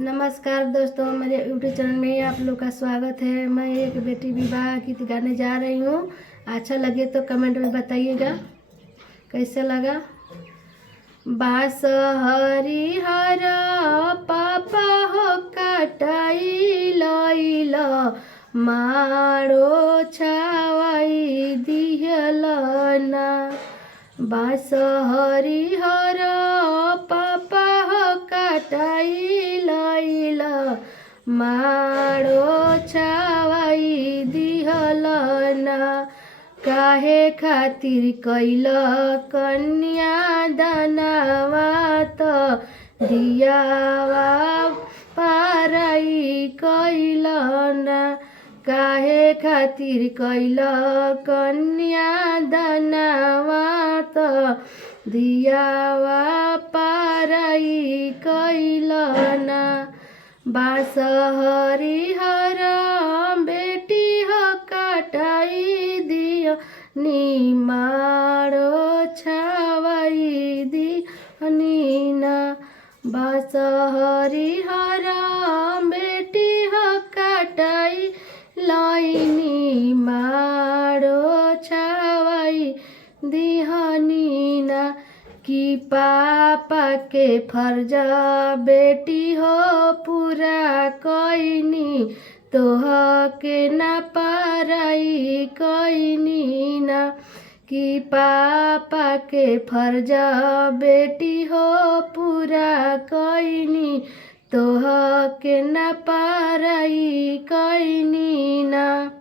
नमस्कार दोस्तों, मेरे यूट्यूब चैनल में आप लोग का स्वागत है। मैं एक बेटी विवाह गीत गाने जा रही हूँ। अच्छा लगे तो कमेंट में बताइएगा कैसे लगा। बास हरिहर पापा हो काटाई लइल, मारो छावाई दिहलना। बास हरिहर पापा हो काटाई लइल, मारो छावाई दिहलना। काहे खातिर कैल कन्या दानवा त दियावा पाराई कैलना। काहे खातिर कैल कन्या दानवा त दियावा पाराई कैलना। बास हरिहर बेटी हो काटाई दियो, निमारो छावाई दिहनीना। बास हरिहर बेटी हो काटाई लइनी, मारो छावाई दिहनीना। कि पापा के फर्ज बेटी हो पूरा कैनी, तोह के ना पाराई कैनी ना। कि पापा के फर्ज बेटी हो पूरा कैनी, तोह के ना पाराई कैनी ना।